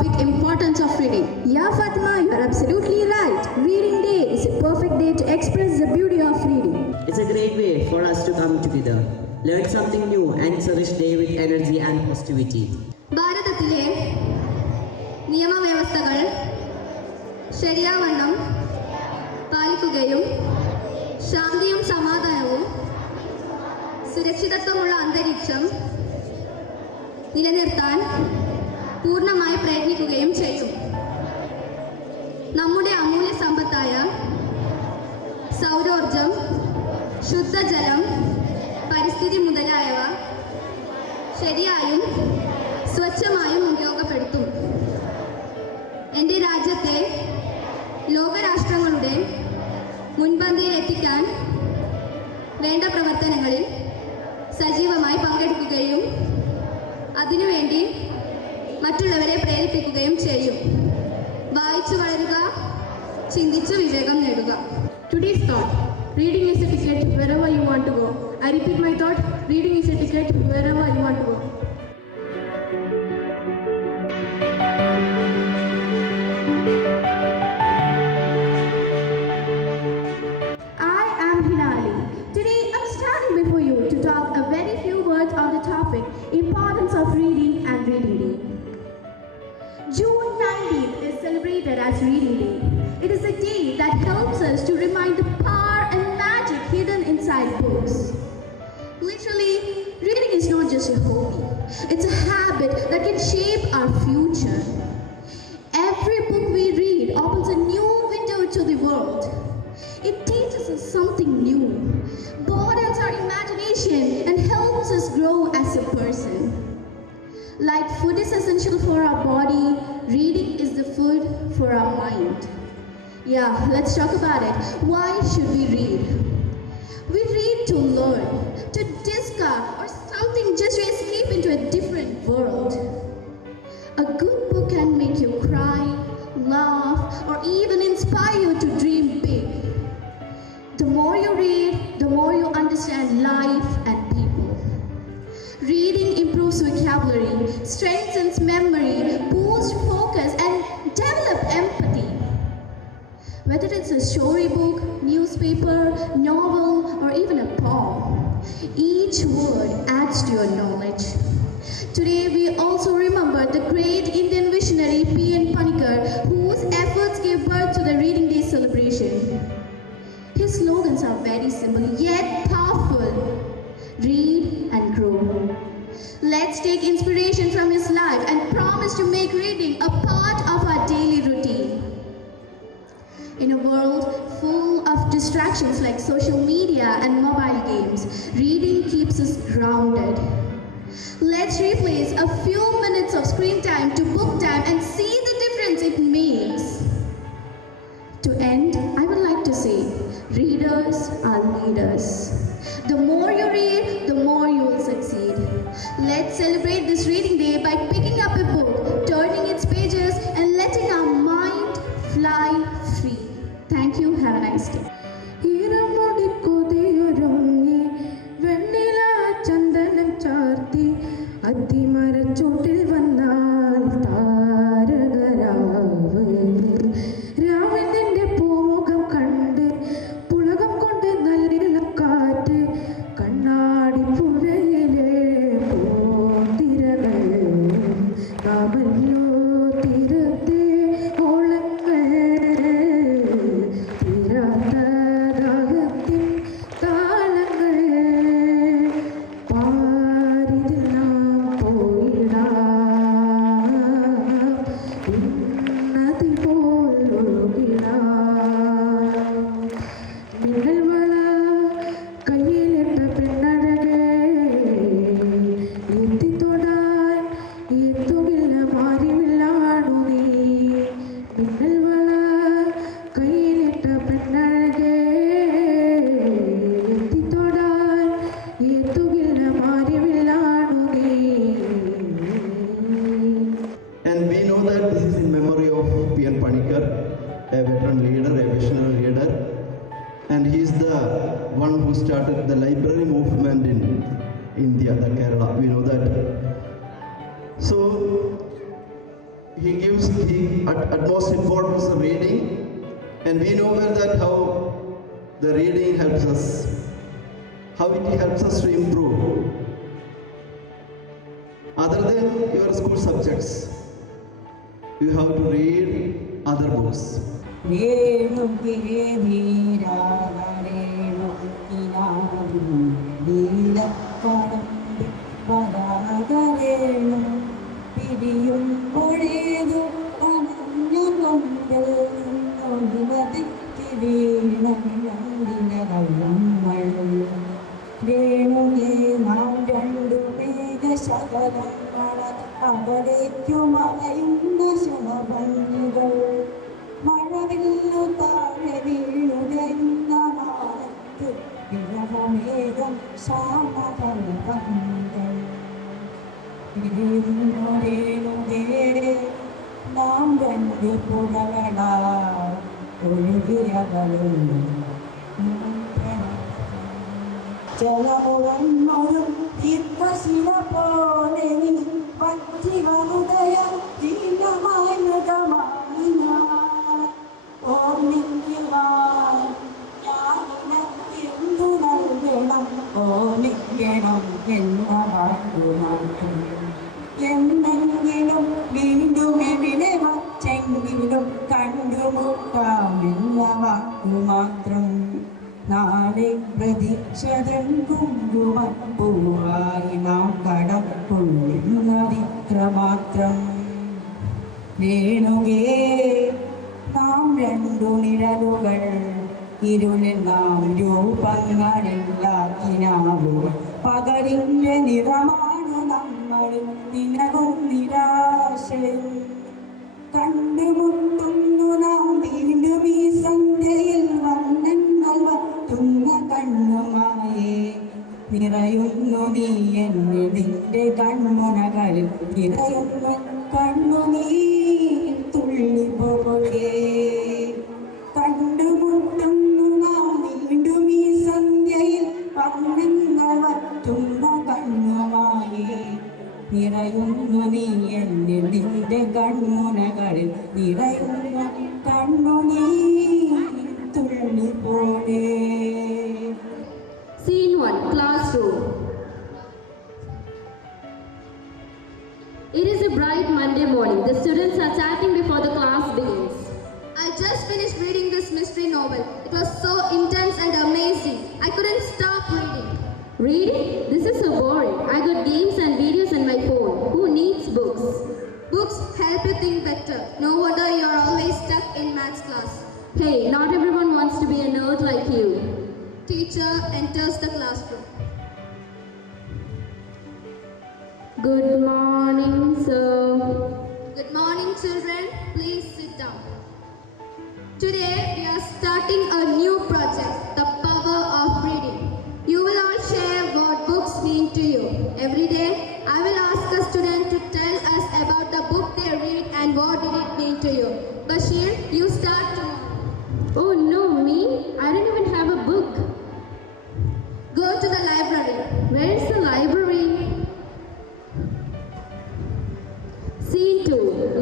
topic, importance of reading. Yeah, Fatima, you are absolutely right. Reading Day is a perfect day to express the beauty of reading. It's a great way for us to come together, learn something new and cherish day with energy and positivity. ഭാരതത്തിലെ നിയമവ്യവസ്ഥകൾ ശരിയാവണ്ണം പാലിക്കുകയും ശാന്തിയും സമാധാനവും സുരക്ഷിതത്വമുള്ള അന്തരീക്ഷം നിലനിർത്താൻ പൂർണ്ണമായി പ്രയത്നിക്കുകയും ചെയ്യും. നമ്മുടെ അമൂല്യ സമ്പത്തായ സൗരോർജം, ശുദ്ധജലം, പരിസ്ഥിതി മുതലായവ ശരിയായും സ്വച്ഛമായും ഉപയോഗപ്പെടുത്തും. എൻ്റെ രാജ്യത്തെ ലോകരാഷ്ട്രങ്ങളുടെ മുൻപന്തിയിൽ എത്തിക്കാൻ വേണ്ട പ്രവർത്തനങ്ങളിൽ സജീവമായി പങ്കെടുക്കുകയും അതിനുവേണ്ടി മറ്റുള്ളവരെ പ്രേരിപ്പിക്കുകയും ചെയ്യും. വായിച്ചു വളരുക, ചിന്തിച്ചു വിവേകം നേടുക. Today's thought: reading is a ticket wherever you want to go. I repeat my thought: reading is a ticket wherever you want to go. I am Hinali. Today I'm standing before you to talk a very few words on the topic importance of reading and reading day. June 19th is celebrated as Reading Day. It is a day that helps us to remind the power and magic hidden inside books. Literally, reading is not just a hobby. It's a habit that can shape our future. Every book we read opens a new window to the world. It teaches us something new, broadens our imagination, and helps us grow as a person. Like food is essential for our body, reading is the food for our mind. Yeah, let's talk about it. Why should we read? We read to learn, to discover, or something just to escape into a different world. A good book can make you cry, laugh, or even inspire you to dream big. The more you read, the more you understand life and people. Reading improves vocabulary, strengthens memory, boosts focus, and develops empathy. Whether it's a storybook, newspaper, novel, or even a poem, each word adds to your knowledge. Today we also remember the great Indian visionary P.N. Panikkar, whose efforts gave birth to the Reading Day celebration. His slogans are very simple yet powerful. Read and grow. Let's take inspiration from his life and promise to make reading a part of our daily routine. In a world full of distractions like social media and mobile games, reading keeps us grounded. Let's replace a few minutes of screen time to book time and see the difference it makes. To end, I would like to say, readers are leaders. The more you read, the more you will succeed. Let's celebrate this Reading Day by picking up a book, turning its pages, and letting our mind fly free. Thank you. Have a nice day. അതിമരച്ചോട്ടിൽ വന്നാൽ താരകരാവ് രാവിന്റെ പൂമുഖം കണ്ട് പുളകം കൊണ്ട് നല്ല കാറ്റ് കണ്ണാടി പുഴയിലെ പൂത്തിരകൾ Cavallo തീരത്തെ ഓളങ്ങൾ തീരാത്ത utmost importance of reading, and we know well that how the reading helps us, how it helps us to improve. Other than your school subjects, you have to read other books. അവരേക്കുമറയുന്ന ശുഭഭംഗികൾ മഴവില്ലു താഴെ വീഴുകയുന്ന മാനത്ത് വിരഹമേഘം ശ്യാമകൽപങ്ങൾ നാം രണ്ട് പുഴകളാ ഒഴുകിയകളും ജലമുഴന്നൊരു തീർത്ഥശില പോലെ നീ പറ്റി വനുദയ ദീനമായി മൃഗമായി ഞാൻ ഓർമ്മിക്കുവാൻ ഞാനിനക്കെന്തു നൽകണം ഓർമ്മിക്കണം എന്ന വാക്കുമാറ്റം എന്നെങ്കിലും വീണ്ടും എവിടെ വച്ചെങ്കിലും കണ്ടുമുട്ടാമെന്ന വാക്കുമാത്രം നാളെ പ്രതീക്ഷതൻ കുങ്കുമം പൂവായി നാം കടം കൊള്ളുന്നതിത്ര മാത്രം വേണുകേ നാം രണ്ടു നിഴലുകൾ ഇരുളിൽ നാം രൂപങ്ങളില്ലാക്കിനാവുക പകലിൻ്റെ നിറമാണ് നമ്മൾ നിലവും നിരാശയും കണ്ടുമുട്ടുന്നു നാം വീണ്ടും ഈ സന്ധ്യയിൽ വർണ്ണങ്ങൾ വത്തുന്ന കണ്ണുമായേ നിറയുന്നു നീ എന്നെ നിന്റെ കൺമുനകളിൽ നിറയുന്നു കണ്ണുനീ തുള്ളി പോലെ കണ്ടുമുട്ടുന്നു നാം വീണ്ടും ഈ സന്ധ്യയിൽ വർണ്ണങ്ങൾ വത്തുന്ന കണ്ണുമായേ നിറയുന്നു നീ എന്നെ നിന്റെ കൺമുനകളിൽ നിറയുന്നു കണ്ണുനീ തുള്ളി പോലെ. Scene 1, classroom. It is a bright Monday morning. The students are chatting before the class begins. I just finished reading this mystery novel. It was so intense and amazing. I couldn't stop reading. Reading? This is so boring. I got games and videos on my phone. Who needs books? Books help you think better. No wonder you're always stuck in maths class. Hey, not everyone wants to be a nerd like you. Teacher enters the classroom. Good morning, sir. Good morning, children. Please sit down. Today we are starting a new project, The Power of Reading. You will all share what books mean to you. Every day, I will ask a student to tell us about the book they read and what did it mean to you. Bashir, you start tomorrow. Oh no, me? I don't even have a book. Go to the library. Where is the library? Scene 2,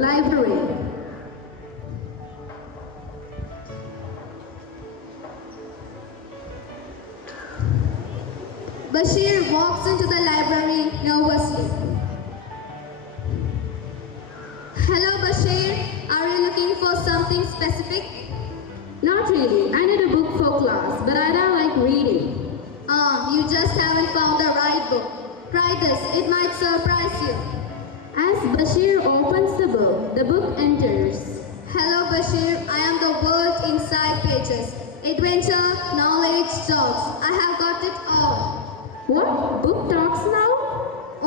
library. Bashir walks into the library nervously. Hello, Bashir. Are you looking for something specific? Not really. I need a book for class, but I don't like reading. You just haven't found the right book. Try this. It might surprise you. As Bashir opens the book enters. Hello, Bashir. I am the world inside pages. Adventure, knowledge, jokes. I have got it all. What? Book talks now?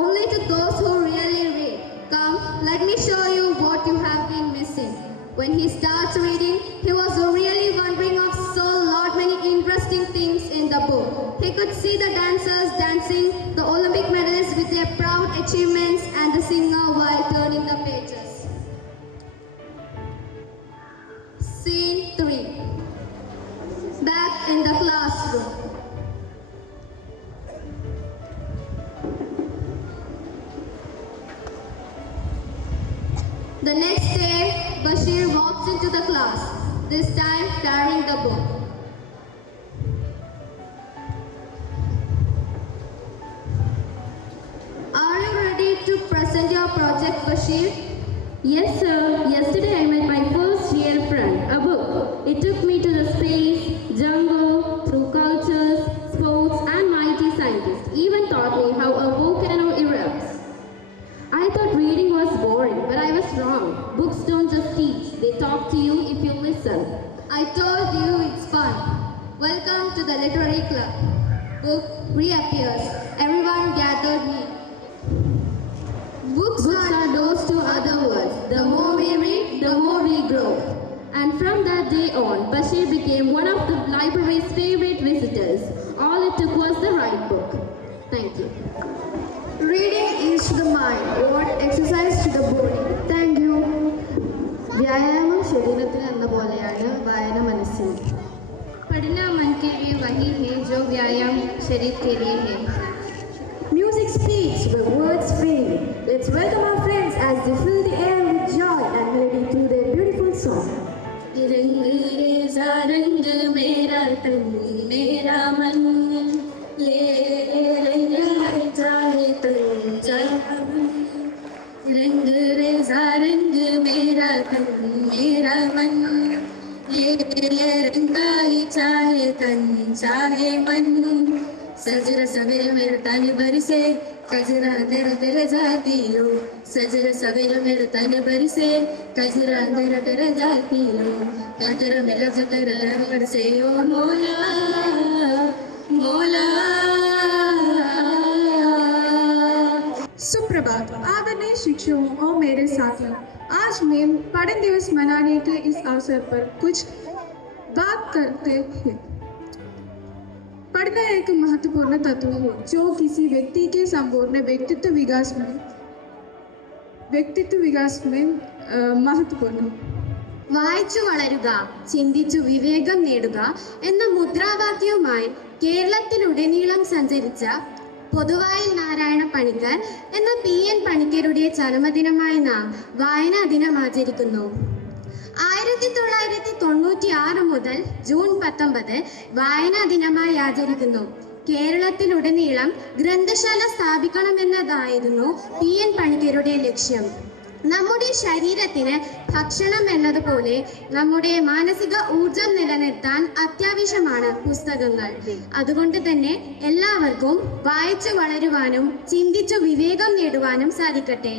Only to those who really read. Come, let me show you what you have been missing. When he starts reading, he was really wondering of so lot many interesting things in the book. He could see the dancers dancing, the Olympic medalists with their proud achievements, and the singer while turning the pages. Scene 3. Back in the classroom. The next day, this time carrying the book. Are you ready to present your project, Bashir? Yes, sir. Yesterday I met my first real friend, a book. It took me to the space, jungle, through cultures, sports, and mighty scientists. Even taught me how a volcano erupts. I thought reading was boring, but I was wrong. Books don't just teach, they talk to you if you listen. I told you it's fun. Welcome to the literary club. Book reappears. Everyone gathered me. Books are doors to other worlds. The more we read, the more we grow. And from that day on, Bashir became one of the library's favorite visitors. All it took was the right book. Thank you. Reading is to the mind what exercise to the body. Thank you. വ്യായാമം ശരീരത്തിന് എന്ന പോലെയാണ് വായന മനസ്സിന്. पढ़ना मन के लिए वही है जो व्यायाम शरीर के लिए है. Music speaks where words fail. Let's welcome our friends as they fill the air with joy and melody through their beautiful song. रंग रेजा रंग मेरा तन मेरा मन ले रंग चाहे तन चाहे रंग रेजा रंग मेरा तन मेरा मन ये रंगाई चाहे तन चाहे मन सजरा सवेरे मेरा तन बरसे कजरा तेरा तेरा जाती लो सजरा सवेरे मेरा तन बरसे कजरा तेरा तेरा जाती लो कजरा मेरा तेरा बरसे ओ मोला मोला. सुप्रभात आदरणीय शिक्षकों और मेरे साथियों, आज मैं पढ़न दिवस मनाने के इस अवसर पर कुछ बात करते हैं. पढ़ना एक महत्वपूर्ण तत्व है जो किसी व्यक्ति के संपूर्ण व्यक्तित्व विकास में महत्वपूर्ण है. വായിച്ചു വളരുക, ചിന്തിച്ചു വിവേകം നേടുക എന്ന മുദ്രാവാക്യവുമായി കേരളത്തിലുടനീളം സഞ്ചരിച്ച പൊതുവായിൽ നാരായണ പണിക്കർ എന്ന PN പണിക്കരുടെ ജന്മദിനമായി നാം വായനാ ദിനം ആചരിക്കുന്നു. 1996 മുതൽ ജൂൺ 19 വായനാ ദിനമായി ആചരിക്കുന്നു. കേരളത്തിലുടനീളം ഗ്രന്ഥശാല സ്ഥാപിക്കണമെന്നതായിരുന്നു PN പണിക്കരുടെ ലക്ഷ്യം. നമ്മുടെ ശരീരത്തിന് ഭക്ഷണം എന്നതുപോലെ നമ്മുടെ മാനസിക ഊർജം നിലനിർത്താൻ അത്യാവശ്യമാണ് പുസ്തകങ്ങൾ. അതുകൊണ്ട് തന്നെ എല്ലാവർക്കും വായിച്ചു വളരുവാനും ചിന്തിച്ചു വിവേകം നേടുവാനും സാധിക്കട്ടെ.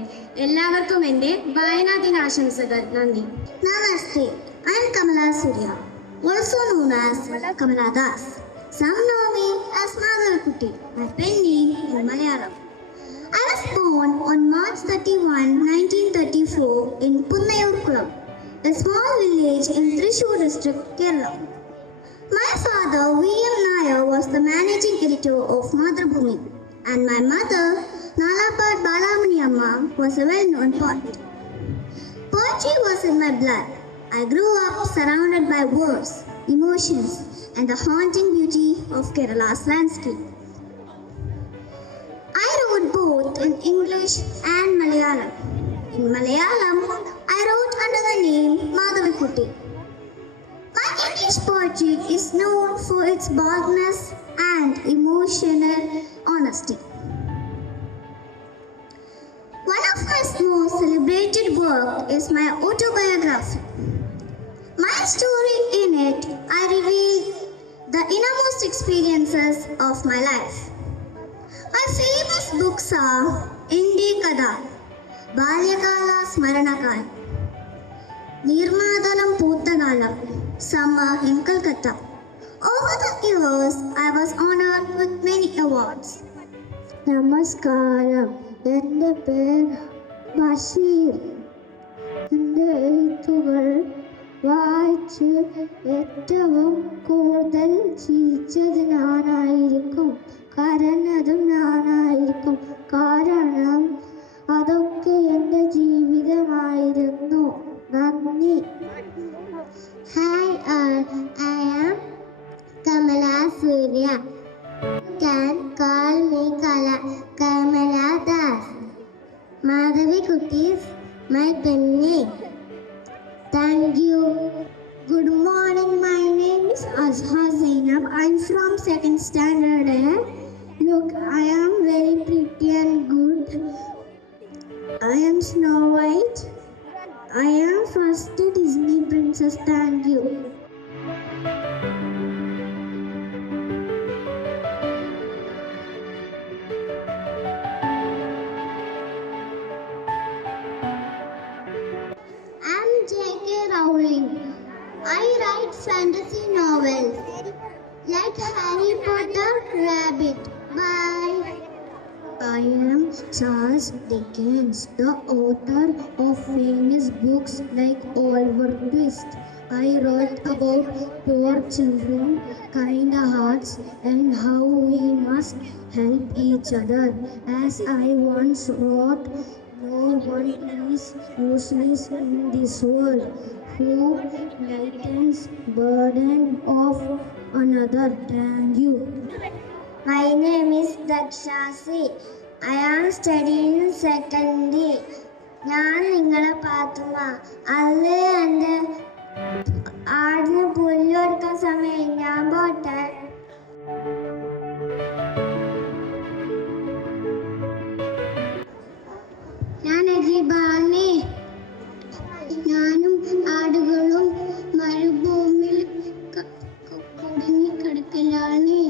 എല്ലാവർക്കും എൻ്റെ വായനാ ദിനാശംസകൾ. നന്ദി. Namaste. I am Kamala Surya, also known as Kamala Das. Some know me as Madhavikutti, my pen name in Malayalam. I was born on March 31, 1934 in Punnayurkulam, a small village in Thrissur district, Kerala. My father, V.M. Nair, was the managing editor of Madhrubhumi, and my mother, Nalapad Balamani Amma, was a well-known poet. Poetry was in my blood. I grew up surrounded by words, emotions, and the haunting beauty of Kerala's landscape. I wrote both in English and Malayalam. In Malayalam, I wrote under the name Madhavikutti. My English poetry is known for its boldness and emotional honesty. One of my most celebrated work is my autobiography. My story in it, I reveal the innermost experiences of my life. My famous books are Indi Kada, Balyakala Smaranakal, Nirmadalam Poottagalam, Summer in Calcutta. Over the years, I was honored with many awards. നമസ്കാരം, എൻ്റെ പേര് ബഷീർ. എൻ്റെ എഴുത്തുകൾ വായിച്ച് ഏറ്റവും കൂടുതൽ ചിരിച്ചത് ഞാനായിരിക്കും, കരഞ്ഞതും ഞാനായിരിക്കും. കാരണം അതൊക്കെ എൻ്റെ ജീവിതമായിരുന്നു. നന്ദി. Hi all, I am Kamala Surya. You can call me Kamala Das. Madhavikutti is my pen name. Thank you. Good morning, my name is Azha Zainab. I'm from second standard. Look, I am very pretty and good. I am Snow White. I am first Disney princess. Thank you. I'm J.K. Rowling. I write fantasy novels like Harry Potter, Rabbit. Bye. I am Charles Dickens, the author of famous books like Oliver Twist. I wrote about poor children, kind hearts, and how we must help each other. As I once wrote, no one is useless in this world who lightens burden of another. Thank you. My name is Dakshasi. I am studying second year. ഞാൻ നിങ്ങളെ പാത്തുമ്മ അല്ലേ എൻ്റെ ആടിന് പുല്ലൊരുക്കാൻ സമയം ഞാൻ പോട്ടെ. ഞാൻ അജീബാണ്. ഞാനും ആടുകളും മരുഭൂമിയിൽ കുടുങ്ങിക്കിടക്കലാണ്.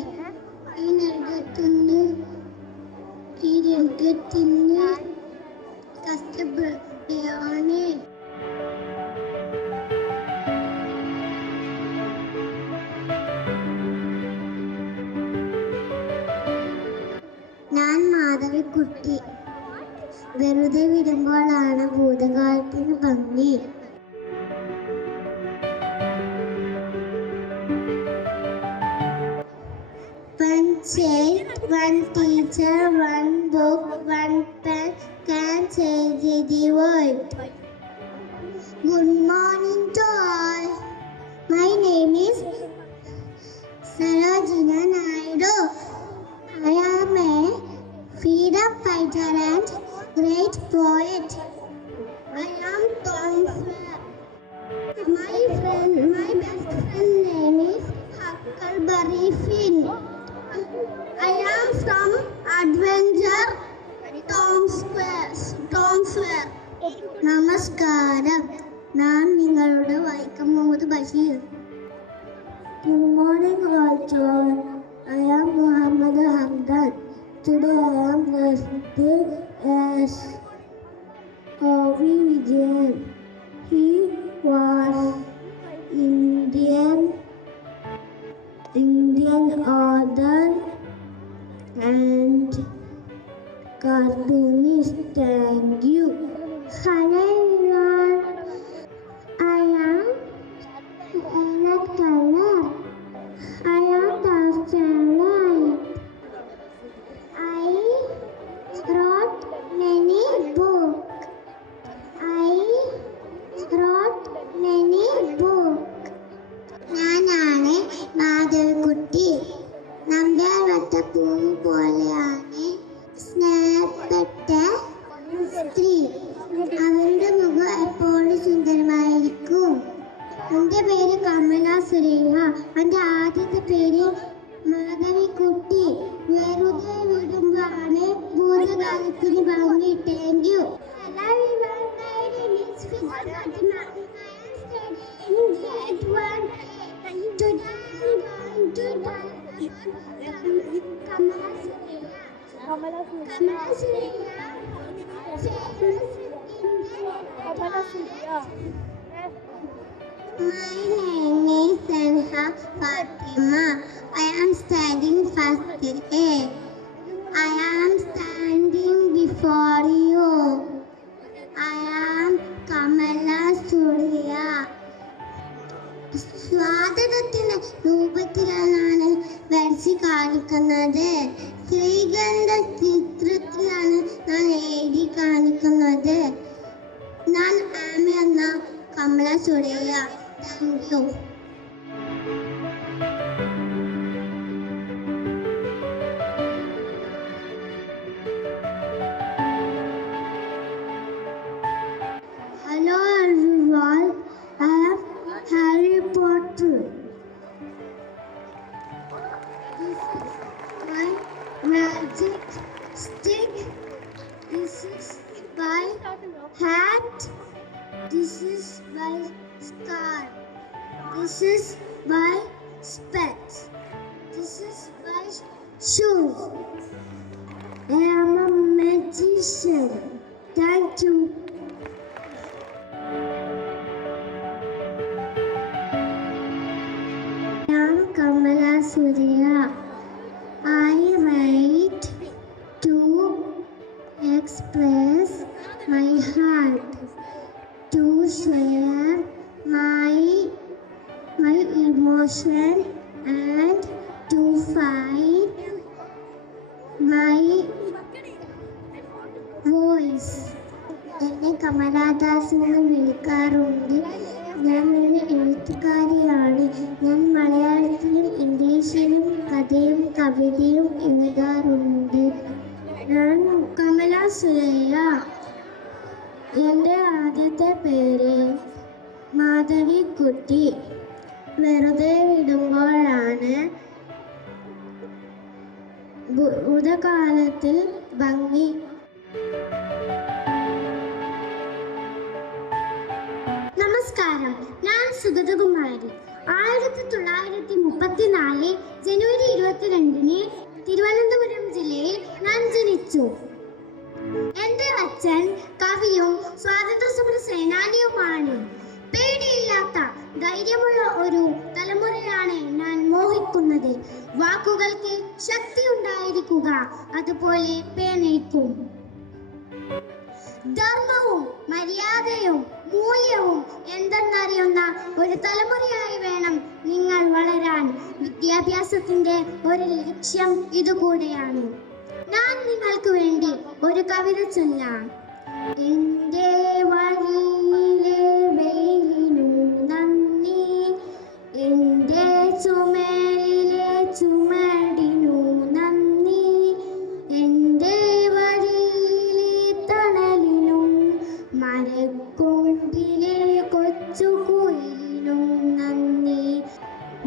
ഈ നരകത്തിന് കഷ്ടപ്പെടുകയാണ്. ഞാൻ മാധവിക്കുട്ടി. വെറുതെ വിടുമ്പോഴാണ് ഭൂതകാലത്തിന് ഭംഗി. One child, one teacher, one book, one pen can change the world. Good morning to all. My name is Sarojina Naidu. I am a freedom fighter and great poet. I am Tom Sawyer. My best friend name is Huckleberry Finn. I am from Adventure Tom Sawyer. നമസ്കാരം. ഞാൻ നിങ്ങളുടെ Vaikom Muhammad Basheer. Good morning all children. I am Muhammad Hamdan. Today I am listed as Avi Vijayan. He was Indian author and cartoonist. Thank you. Hello everyone. I am Violet Color. I am dark and light. I wrote many books. ഞാനാണ് മാധവിക്കുട്ടി. നമ്പ്യാർ പൂവ് പോലെയാണ് സ്നേഹപ്പെട്ട സ്ത്രീ. അവരുടെ മുഖം എപ്പോഴും സുന്ദരമായിരിക്കും. എൻ്റെ പേര് കമല സുരേഖ. എൻ്റെ ആദ്യത്തെ പേര് മാധവിക്കുട്ടി. വെറുതെ വിടുമ്പോഴാണ് ഭൂതകാലത്തിന് ഭംഗി. Thank you. My name is Senha Fatima. I am studying first year. I am standing before you. I am Kamala Surya. സ്വാതന്ത്ര്യത്തിന്റെ രൂപത്തിലാണ് വരച്ച് കാണിക്കുന്നത്. സ്ത്രീകളുടെ ചിത്രത്തിലാണ് ഞാൻ എഴുതി കാണിക്കുന്നത്. ഞാൻ ആമ എന്ന Kamala Surayya. Thank you. Hello everyone. I am Harry This is my specs. This is my shoes. I am a magician. Thank you. I am Kamala Surya. I write to express my heart, to share my emotion and to find my voice. എന്നെ കമലാദാസ് എന്ന് വിളിക്കാറുണ്ട്. ഞാൻ ഒരു എഴുത്തുകാരിയാണ്. ഞാൻ മലയാളത്തിലും ഇംഗ്ലീഷിലും കഥയും കവിതയും എഴുതാറുണ്ട്. ഞാൻ കമല സുരയ്യ. എൻ്റെ ആദ്യത്തെ പേര് മാധവിക്കുട്ടി. വെറുതെ വിടുമ്പോഴാണ് ഭൂതകാലത്തിൽ ഭംഗി. നമസ്കാരം, ഞാൻ സുഗതകുമാരി. 1934 ജനുവരി 22 തിരുവനന്തപുരം ജില്ലയിൽ ഞാൻ ജനിച്ചു. എന്റെ അച്ഛൻ കവിയും സ്വാതന്ത്ര്യ സേനാനിയുമാണ്. പേടിയില്ലാത്ത ധൈര്യമുള്ള ഒരു തലമുറയാണ് ഞാൻ മോഹിക്കുന്നത്. വാക്കുകൾക്ക് ശക്തി ഉണ്ടായിരിക്കുക, അതുപോലെ പേനയ്ക്കും. ധർമ്മവും മര്യാദയും മൂല്യവും എന്തെന്നറിയുന്ന ഒരു തലമുറയായി വേണം നിങ്ങൾ വളരാൻ. വിദ്യാഭ്യാസത്തിന്റെ ഒരു ലക്ഷ്യം ഇതുകൂടെയാണ്. ഞാൻ നിങ്ങൾക്ക് വേണ്ടി ഒരു കവിത ചൊല്ലാം. എന്റെ വഴിയിലെ വെയിലിനു നന്ദി, എന്റെ ചുമലിലെ ചുമടിനു നന്ദി, എന്റെ വഴിയിലെ തണലിനും മരക്കൊമ്പിലെ കൊച്ചുകുയിലിനും നന്ദി.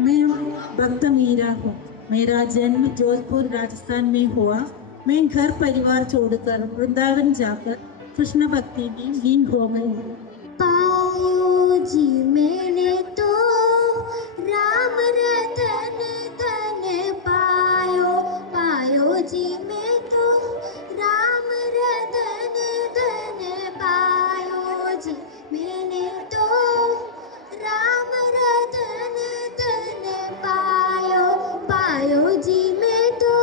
मैं भक्त मीरा हूँ। मेरा जन्म जोधपुर राजस्थान में हुआ। मैं घर परिवार छोड़कर वृंदावन जाकर कृष्ण भक्ति में लीन हो गई। पायो जी मैंने तो राम रतन धन पायो, पायो जी मैं तो राम रतन धन पायो जी मैंने तो राम रतन धन पायो, पायो जी मैं तो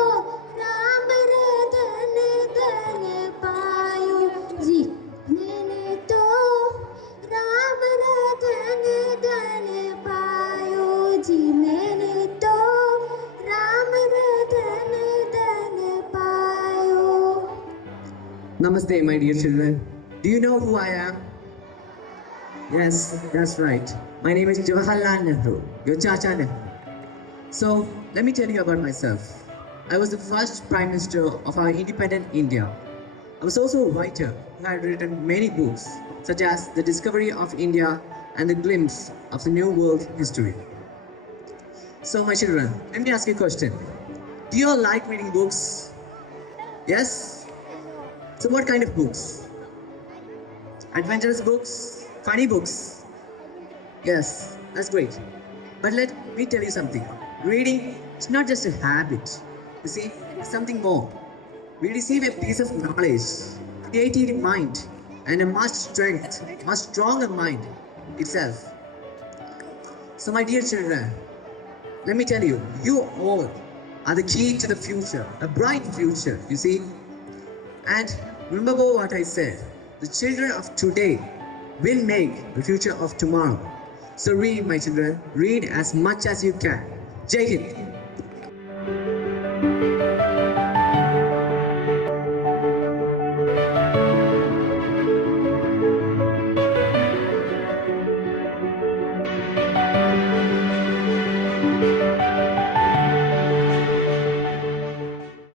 राम रतन धन पायो जी मैंने तो राम रतन धन पायो जी मैंने तो राम रतन धन पायो. Namaste, my dear children. Do you know who I am? Yes, that's right. My name is Jawaharlal Nehru, your Chacha Nehru. So, let me tell you about myself. I was the first Prime Minister of our independent India. I was also a writer who had written many books, such as The Discovery of India and The Glimpse of the New World History. So, my children, let me ask you a question. Do you all like reading books? Yes? So, what kind of books? Adventurous books? Funny books? Yes, that's great. But let me tell you something. Reading is not just a habit. You see, it's something more. We receive a piece of knowledge, creative mind, and a much stronger mind itself. So, my dear children, let me tell you, you all are the key to the future, a bright future, you see. And remember what I said, the children of today will make the future of tomorrow. So read, my children, read as much as you can. Jai Hind.